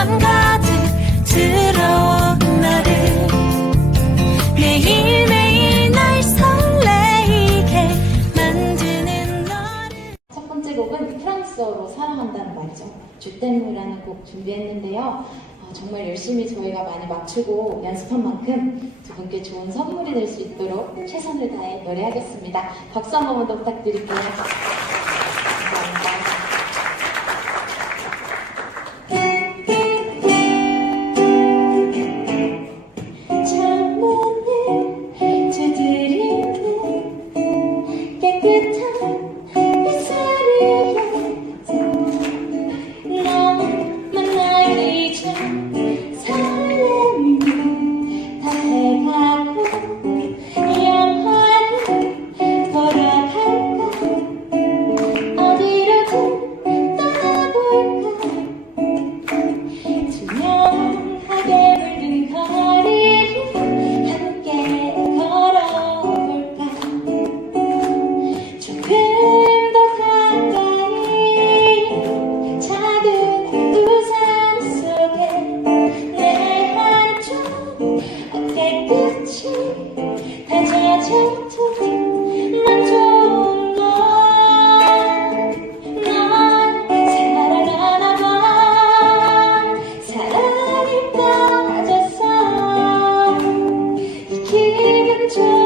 맘 가득 들어온 나를 매일매일 날 설레이게 만드는 너를 첫 번째 곡은 프랑스어로 사랑한다는 말이죠. 주댐이라는 곡 준비했는데요. 어, 정말 열심히 저희가 많이 맞추고 연습한 만큼 두 분께 좋은 선물이 될 수 있도록 최선을 다해 노래하겠습니다. 박수 한 번만 더 부탁드릴게요. perfect Jesus.